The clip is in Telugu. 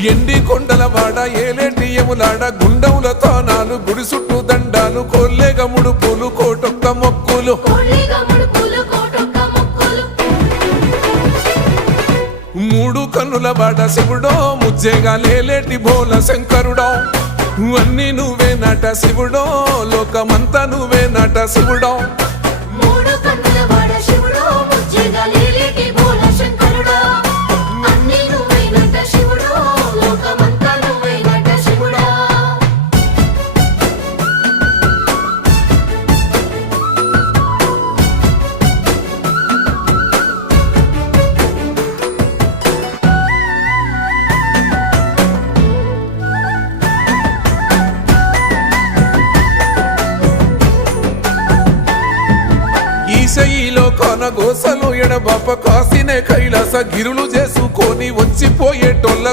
ఎండి కొండల వాడ ఏలేటి యములాడ గుండముల తానాలు గుడి చుట్టూ దండాలు కొల్లేగ ముడుపులు కోటొక్క మొక్కులు మూడు కన్నుల వాడ శివుడో ముజ్జేగా లేలేటి బోల శంకరుడో అన్ని నువ్వే నట శివుడో లోకమంతా నువ్వే నట శివుడో ఈశయిలో కొన గోసలు ఎడబాప కాసినే కైలాస గిరులు చేసుకొని వచ్చిపోయేటోళ్ళ